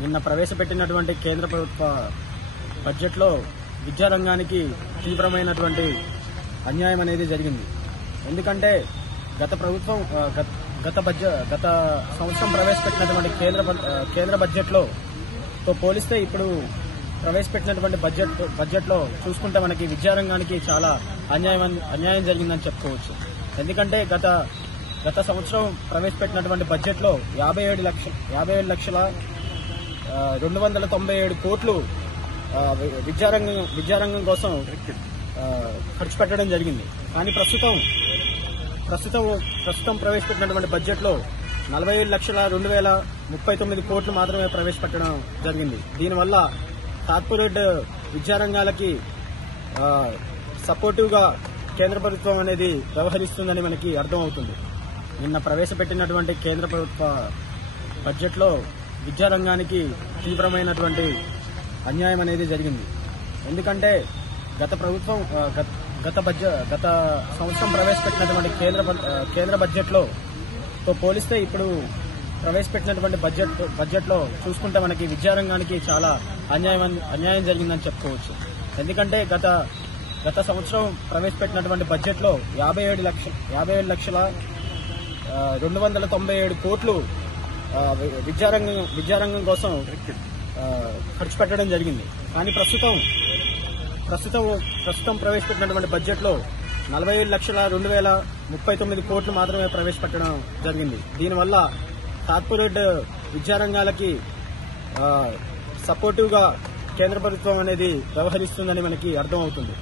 నిన్న ప్రవేశపెట్టినటువంటి కేంద్ర ప్రభుత్వ బడ్జెట్లో విద్యారంగానికి తీవ్రమైనటువంటి అన్యాయం అనేది జరిగింది. ఎందుకంటే గత సంవత్సరం ప్రవేశపెట్టినటువంటి కేంద్ర బడ్జెట్లో తో పోలిస్తే ఇప్పుడు ప్రవేశపెట్టినటువంటి బడ్జెట్లో చూసుకుంటే మనకి విద్యారంగానికి చాలా అన్యాయం జరిగిందని చెప్పుకోవచ్చు. ఎందుకంటే గత సంవత్సరం ప్రవేశపెట్టినటువంటి బడ్జెట్లో 57,297 కోట్లు విద్యారంగం కోసం ఖర్చు పెట్టడం జరిగింది. కానీ ప్రస్తుతం ప్రవేశపెట్టినటువంటి బడ్జెట్లో 47,02,039 కోట్లు మాత్రమే ప్రవేశపెట్టడం జరిగింది. దీనివల్ల కార్పొరేట్ విద్యారంగాలకి సపోర్టివ్ గా కేంద్ర ప్రభుత్వం అనేది వ్యవహరిస్తుందని మనకి అర్థమవుతుంది. నిన్న ప్రవేశపెట్టినటువంటి కేంద్ర ప్రభుత్వ బడ్జెట్లో విద్యారంగానికి తీవ్రమైనటువంటి అన్యాయం అనేది జరిగింది. ఎందుకంటే గత సంవత్సరం ప్రవేశపెట్టినటువంటి కేంద్ర బడ్జెట్లో తో పోలిస్తే ఇప్పుడు ప్రవేశపెట్టినటువంటి బడ్జెట్లో చూసుకుంటే మనకి విద్యారంగానికి చాలా అన్యాయం జరిగిందని చెప్పుకోవచ్చు. ఎందుకంటే గత సంవత్సరం ప్రవేశపెట్టినటువంటి బడ్జెట్లో 57,297 కోట్లు విద్యారంగం కోసం ఖర్చు పెట్టడం జరిగింది. కానీ ప్రస్తుతం ప్రవేశపెట్టినటువంటి బడ్జెట్లో 47,02,039 కోట్లు మాత్రమే ప్రవేశపెట్టడం జరిగింది. దీనివల్ల కార్పొరేట్ విద్యారంగాలకి సపోర్టివ్ గా కేంద్ర ప్రభుత్వం అనేది వ్యవహరిస్తుందని మనకి అర్థమవుతుంది.